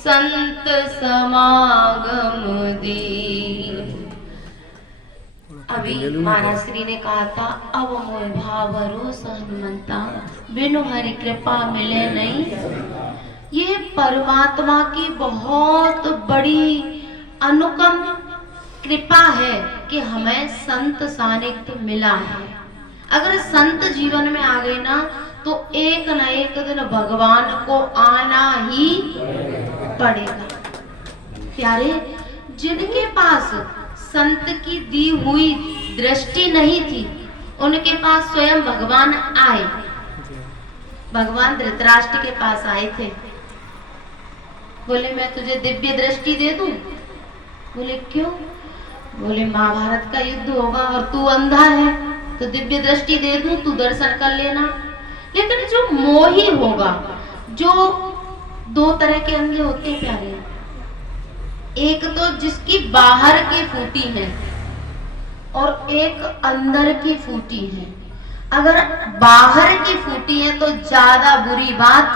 संत समागम दीन। अभी महाराज श्री ने कहा था, अब मोय भाव भरोस हनुमंता, बिनु हरि कृपा मिले नहीं। ये परमात्मा की बहुत बड़ी अनुपम कृपा है कि हमें संत सानिध्य मिला है। अगर संत जीवन में आ गए ना तो एक न एक दिन भगवान को आना ही पड़ेगा। प्यारे, जिनके पास संत की दी हुई दृष्टि नहीं थी, उनके पास स्वयं भगवान आए। भगवान धृतराष्ट्र के पास आए थे, बोले मैं तुझे दिव्य दृष्टि दे दूं। बोले क्यों? बोले महाभारत का युद्ध होगा और तू अंधा है, तो दिव्य दृष्टि दे दूं, तू दर्शन कर लेना। लेकिन जो मोही होगा, जो दो तरह के अंधे होते हैं प्यारे, एक तो जिसकी बाहर की फूटी है और एक अंदर की फूटी है। अगर बाहर की फूटी है तो ज्यादा बुरी बात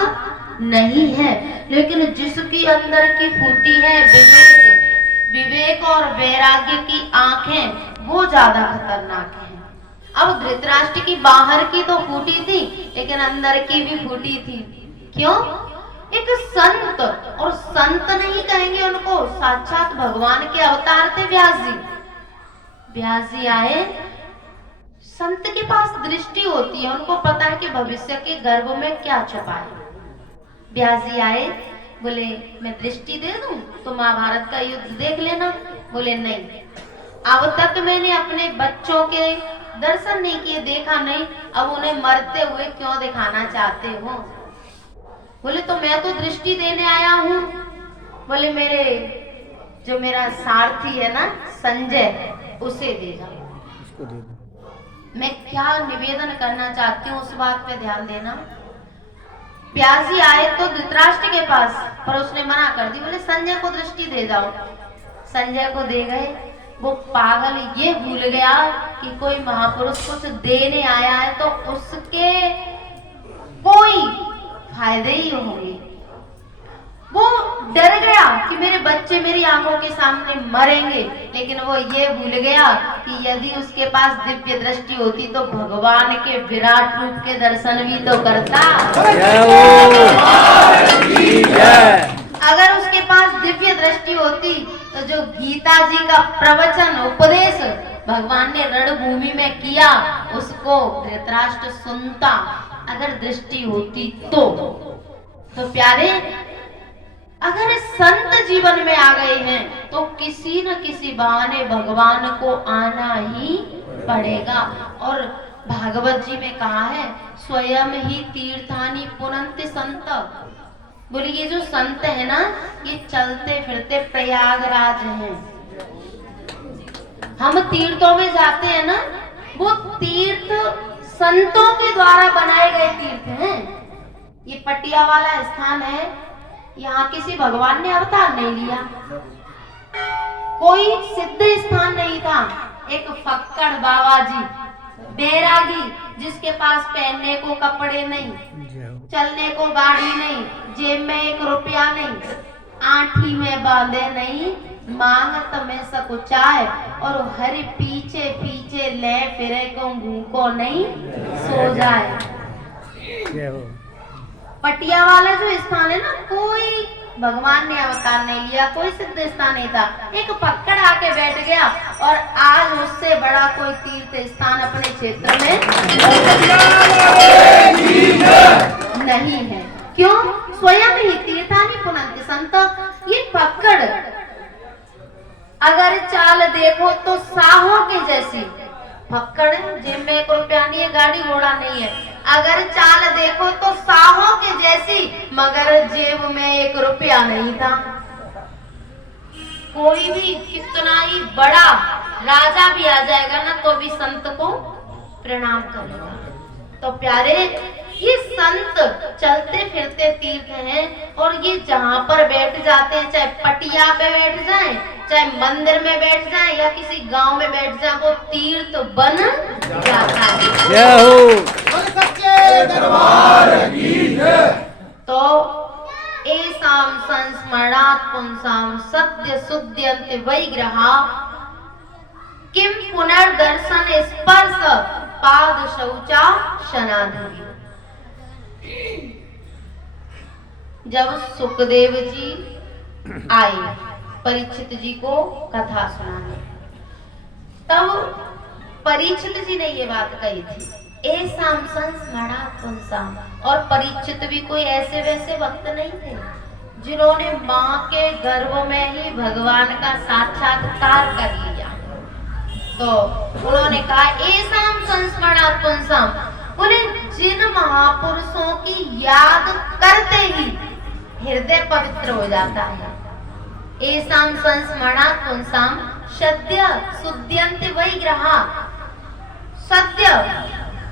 नहीं है, लेकिन जिसकी अंदर की फूटी है, विवेक और वैराग्य की आंखें, वो ज्यादा खतरनाक है। अब धृतराष्ट्र की बाहर की तो फूटी थी, लेकिन अंदर की भी फूटी थी। क्यों? एक संत, और संत नहीं कहेंगे उनको, साक्षात भगवान के अवतार थे व्यास जी। व्यास जी आए, संत के पास दृष्टि होती है, उनको पता है कि भविष्य के गर्भ में क्या छुपा है। व्यास जी आए, बोले मैं दृष्टि दे दूं तो महाभारत का युद्ध देख लेना। बोले नहीं, अब तक मैंने अपने बच्चों के दर्शन नहीं किए, देखा नहीं, अब उन्हें मरते हुए क्यों दिखाना चाहते हो? बोले तो मैं तो दृष्टि देने आया हूँ। बोले मेरा सारथी है ना संजय, उसे दे जाओ। मैं क्या निवेदन करना चाहती हूँ उस बात पे ध्यान देना। प्यासी आए तो धृतराष्ट्र के पास, पर उसने मना कर दी। बोले संजय को दृष्टि दे जाओ। संजय को दे गए। वो पागल ये भूल गया कि कोई महापुरुष कुछ देने आया है तो उसके कोई फायदे ही होंगे। वो डर गया कि मेरे बच्चे मेरी आंखों के सामने मरेंगे, लेकिन वो ये भूल गया कि यदि उसके पास दिव्य दृष्टि होती तो भगवान के विराट रूप के दर्शन भी तो करता। अगर उसके पास दिव्य दृष्टि होती तो जो गीता जी का प्रवचन उपदेश भगवान ने रणभूमि में किया, उसको धृतराष्ट्र सुनता। अगर दृष्टि होती तो प्यारे, अगर संत जीवन में आ गए हैं तो किसी न किसी बहाने भगवान को आना ही पड़ेगा। और भागवत जी में कहा है, स्वयं ही तीर्थानि पुनन्ति संत। बोले ये जो संत है ना, ये चलते फिरते प्रयागराज हैं। हम तीर्थों में जाते हैं ना, वो तीर्थ संतों के द्वारा बनाए गए तीर्थ हैं। ये पटिया वाला स्थान है, यहाँ किसी भगवान ने अवतार नहीं लिया, कोई सिद्ध स्थान नहीं था। एक फक्कड़ बाबा जी, बैरागी, जिसके पास पहनने को कपड़े नहीं, चलने को गाड़ी नहीं, जेब में 1 रुपया नहीं, आंठी में बांधे नहीं, मांगत में सकुचाए, और हर पीछे पीछे ले फिरे को भूखो नहीं सो जाए। पटिया वाला जो स्थान है ना, कोई भगवान ने अवतार नहीं लिया, कोई सिद्ध स्थान नहीं था। एक पकड़ आके बैठ गया, और आज उससे बड़ा कोई तीर्थ स्थान अपने क्षेत्र में नहीं है। क्यों? स्वयं ही तीर्थानि पुनन्ति संत। ये पकड़ अगर चाल देखो तो साहों के जैसी फक्कड़, जेब में 1 रुपया नहीं है, गाड़ी घोड़ा नहीं है। अगर चाल देखो तो साहों के जैसी, मगर जेब में 1 रुपया नहीं था। कोई भी कितना ही बड़ा राजा भी आ जाएगा ना, तो भी संत को प्रणाम करेगा। तो प्यारे, ये संत चलते फिरते तीर्थ हैं, और ये जहाँ पर बैठ जाते हैं, चाहे पटिया पे बैठ जाएं, चाहे मंदिर में बैठ जाएं, या किसी गांव में बैठ जाएं, वो तीर्थ बन जाता है। जय हो सच्चे दरबार की। तो एसाम संस्मरणात् पुंसाम सत्य सुद्यन्ते वैग्रहा किम पुनर्दर्शन स्पर्श पाद शौचा शनाधि। जब सुखदेव जी आए परीक्षित जी को कथा सुनाने, तब परीक्षित जी ने ये बात कही थी, एसाम संस्मरणात् पुंसाम। और परीक्षित भी कोई ऐसे वैसे वक्त नहीं थे जिन्होंने माँ के गर्भ में ही भगवान का साक्षात्कार कर लिया। तो उन्होंने कहा एसाम संस्मरणात् पुंसाम, बोले जिन महापुरुषों की याद करते ही हृदय पवित्र हो जाता है। एसाम संस्मरणात् पुंसाम सद्य सुद्यन्ते वैग्रहा, सद्य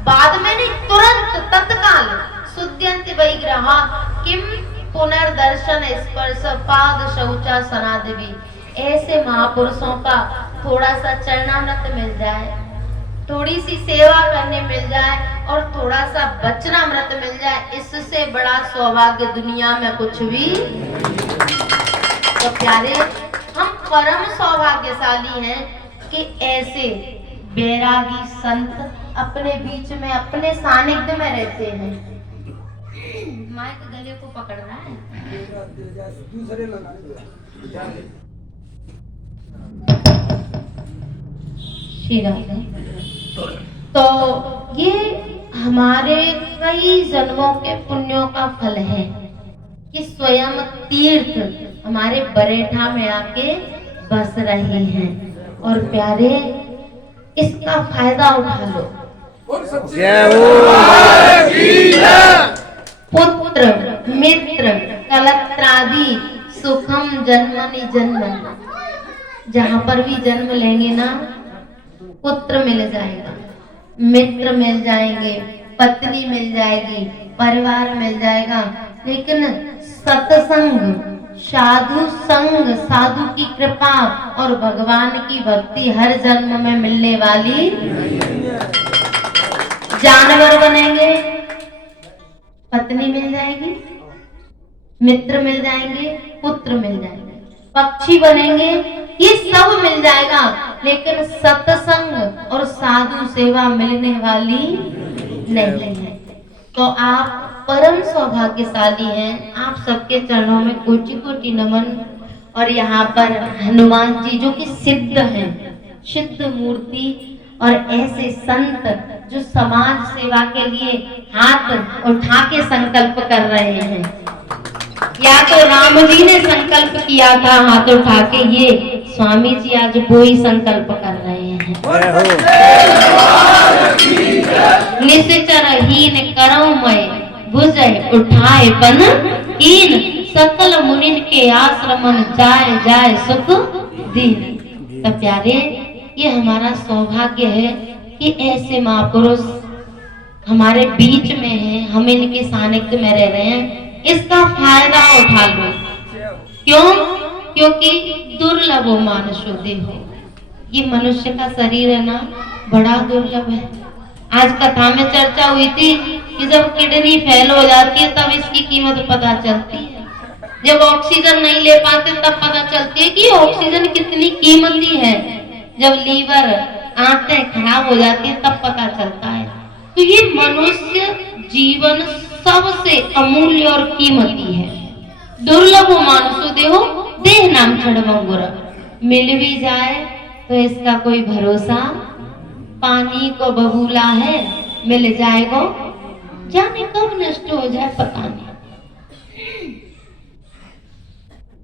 बाद में नहीं, तुरंत तत्काल, सुद्यन्ते वैग्रहा किम पुनर्दर्शन स्पर्श पाद शौचा सनादि। ऐसे महापुरुषों का थोड़ा सा चरणामृत मिल जाए, थोड़ी सी सेवा करने मिल जाए और थोड़ा सा वचनामृत मिल जाए, इससे बड़ा सौभाग्य दुनिया में कुछ भी। तो प्यारे, हम परम सौभाग्यशाली हैं कि ऐसे बैरागी संत अपने बीच में, अपने सानिध्य में रहते हैं। माइक गले को पकड़ रहा है। तो ये हमारे कई जन्मों के पुण्यों का फल है कि स्वयं तीर्थ हमारे बरेठा में आके बस रहे हैं। और प्यारे, इसका फायदा उठा लो। पुत्र मित्र कलत्रादि सुखम जन्मनि जन्मनि, जहां पर भी जन्म लेंगे ना, पुत्र मिल जाएगा, मित्र मिल जाएंगे, पत्नी मिल जाएगी, परिवार मिल जाएगा, लेकिन सत्संग, साधु संग, साधु की कृपा और भगवान की भक्ति हर जन्म में मिलने वाली। जानवर बनेंगे, पत्नी मिल जाएगी, मित्र मिल जाएंगे, पुत्र मिल जाएंगे, पक्षी बनेंगे, ये सब मिल जाएगा, लेकिन सत्संग और साधु सेवा मिलने वाली नहीं है। तो आप परम सौभाग्यशाली हैं। आप सबके चरणों में कोटि कोटि नमन। और यहाँ पर हनुमान जी जो कि सिद्ध हैं, सिद्ध मूर्ति, और ऐसे संत जो समाज सेवा के लिए हाथ उठा के संकल्प कर रहे हैं। या तो राम जी ने संकल्प किया था हाथ उठा के, ये स्वामी जी आज वही संकल्प कर रहे हैं। निश्चरहीन करौ मैं भुजय उठाए बन कीन, सकल मुनिन के आश्रमन जाए जाए सुख दीन। तो प्यारे, ये हमारा सौभाग्य है कि ऐसे महापुरुष हमारे बीच में हैं, हम इनके सानिध्य में रह रहे हैं। इसका फायदा उठा लो। क्यों? क्योंकि दुर्लभ मानुषो देहो, ये मनुष्य का शरीर है ना, बड़ा दुर्लभ है। आज कथा में चर्चा हुई थी कि जब किडनी फेल हो जाती है तब इसकी कीमत पता चलती है। जब ऑक्सीजन नहीं ले पाते तब पता चलती है कि ऑक्सीजन कितनी कीमती है। जब लीवर, आंतें खराब हो जाती है तब पता चलता है। तो ये मनुष्य जीवन सबसे अमूल्य और कीमती है। दुर्लभ मानुषो देहो देह नाम छड़मंगुर, मिल भी जाए तो इसका कोई भरोसा। पानी को बबूला है, मिल जाएगा, जाने कब नष्ट हो जाए पता नहीं।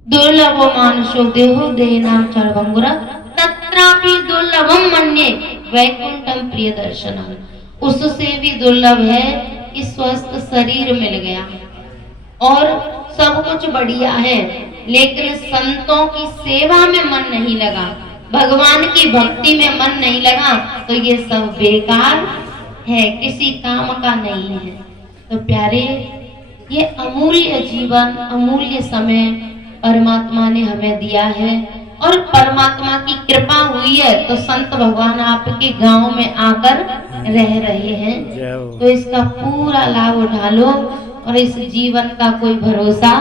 दुर्लभ मानुषो देहो देह नाम छड़मंगुर, तत्रापि दुर्लभम मन्ये वैकुंठम प्रिय दर्शनम। उससे भी दुर्लभ है कि स्वस्थ शरीर मिल गया और सब कुछ बढ़िया है, लेकिन संतों की सेवा में मन नहीं लगा, भगवान की भक्ति में मन नहीं लगा, तो ये सब बेकार है, किसी काम का नहीं है। तो प्यारे, ये अमूल्य जीवन, अमूल्य समय परमात्मा ने हमें दिया है और परमात्मा की कृपा हुई है तो संत भगवान आपके गांव में आकर रह रहे हैं। तो इसका पूरा लाभ उठा लो और इस जीवन का कोई भरोसा